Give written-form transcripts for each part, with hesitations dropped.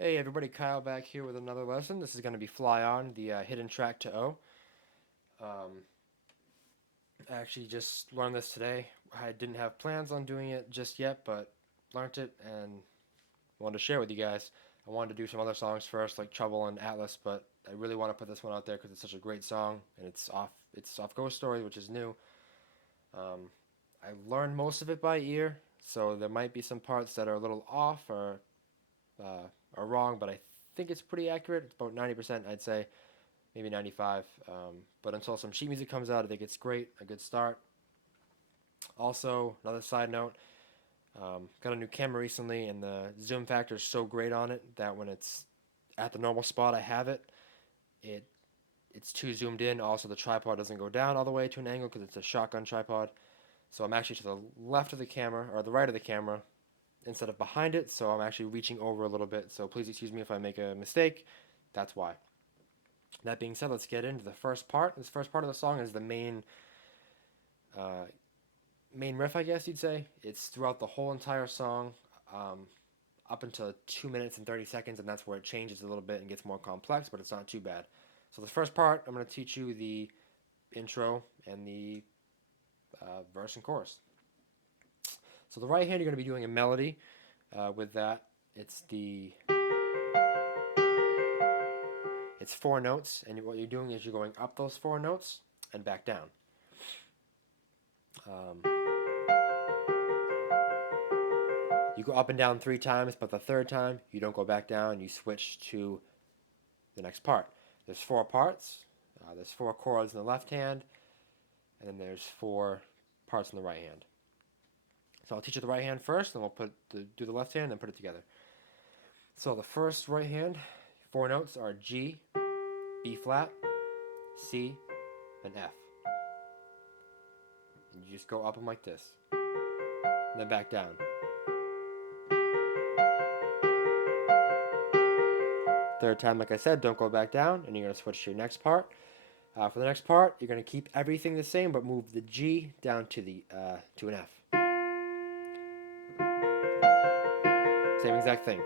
Hey everybody, Kyle back here with another lesson. This is going to be Fly On, the hidden track to O. Um, I actually just learned this today. I didn't have plans on doing it just yet, but learned it and wanted to share with you guys. I wanted to do some other songs first, like Trouble and Atlas, but I really want to put this one out there because it's such a great song and it's off Ghost Story, which is new. Um, I learned most of it by ear, so there might be some parts that are a little off or uh, are wrong, but I think it's pretty accurate. It's about 90%, I'd say, maybe 95. But until some sheet music comes out, I think it's great, a good start. Also, another side note, got a new camera recently, and the zoom factor is so great on it that when it's at the normal spot I have it, it it's too zoomed in. Also, the tripod doesn't go down all the way to an angle because it's a shotgun tripod. So I'm actually to the left of the camera or the right of the camera instead of behind it. So I'm actually reaching over a little bit. So please excuse me if I make a mistake. That's why. That being said, let's get into the first part. This first part of the song is the uh, main riff, I guess you'd say. It's throughout the whole entire song, um, up until 2 minutes and 30 seconds, and that's where it changes a little bit and gets more complex, but it's not too bad. So the first part, I'm going to teach you the intro and the verse and chorus. So the right hand, you're going to be doing a melody. With that, it's four notes, and what you're doing is you're going up those four notes and back down. Um, you go up and down three times, but the third time you don't go back down. You switch to the next part. There's four parts. There's four chords in the left hand, and then there's four parts in the right hand. So I'll teach you the right hand first, and we'll do the left hand, and then put it together. So the first right hand, four notes are G, B flat, C, and F. And you just go up them like this, and then back down. Third time, like I said, don't go back down, and you're going to switch to your next part. For the next part, you're going to keep everything the same, but move the G down to an F. Same exact thing.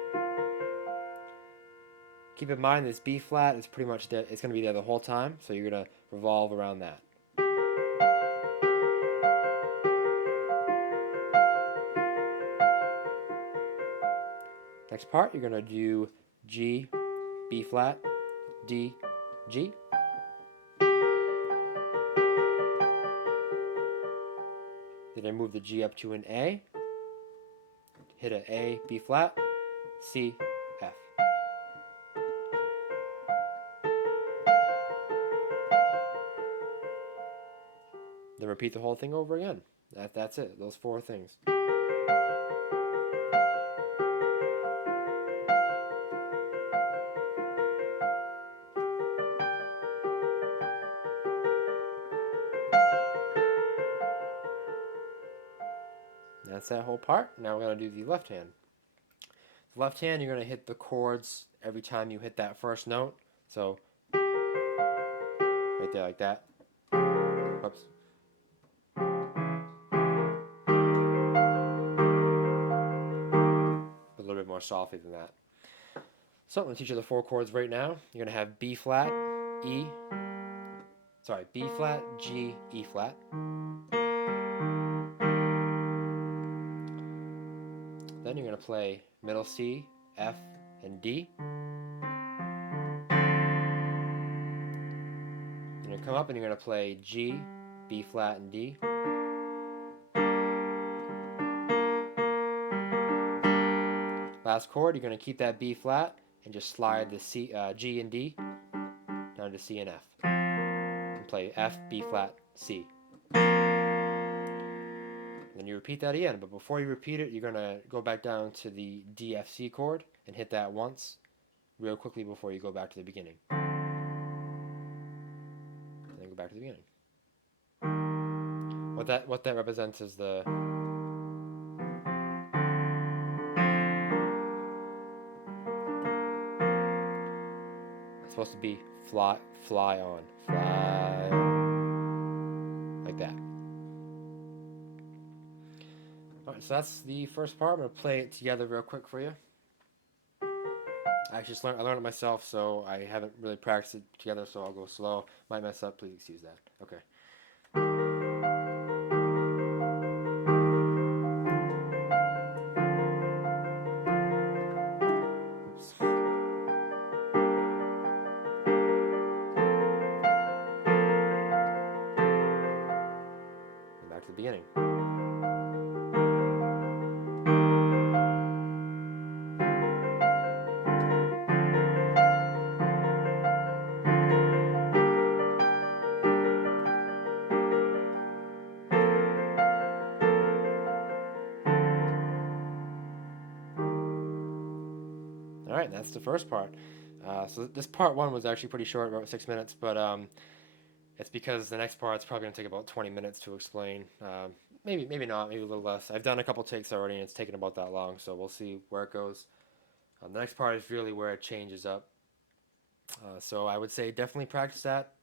Keep in mind this B flat is pretty much it's going to be there the whole time, so you're going to revolve around that. Next part, you're going to do G, B flat, D, G. Then I move the G up to an A, hit an A, B flat, C, F. Then repeat the whole thing over again. That's it, those four things. That's that whole part. Now we're going to do the left hand. The left hand, you're going to hit the chords every time you hit that first note. So, right there like that. Oops. A little bit more softly than that. So I'm going to teach you the four chords right now. You're going to have B flat, B flat, G, E flat. Then you're going to play middle C, F, and D. You're going to come up and you're going to play G, B flat, and D. Last chord, you're going to keep that B flat and just slide the G and D down to C and F. And play F, B flat, C. Then you repeat that again, but before you repeat it, you're going to go back down to the D, F, C chord and hit that once real quickly before you go back to the beginning. And then go back to the beginning. What that represents is the it's supposed to be fly on, fly like that. Alright, so that's the first part. I'm going to play it together real quick for you. I learned it myself, so I haven't really practiced it together, so I'll go slow. Might mess up, please excuse that. Okay. Oops. And back to the beginning. All right, that's the first part. So this part one was actually pretty short, about 6 minutes, but it's because the next part's probably gonna take about 20 minutes to explain. Maybe not, maybe a little less. I've done a couple takes already, and it's taken about that long, so we'll see where it goes. The next part is really where it changes up. So I would say definitely practice that.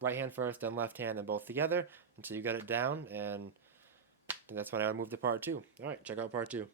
Right hand first, then left hand, then both together until you get it down, and that's when I would move to part two. All right, check out part two.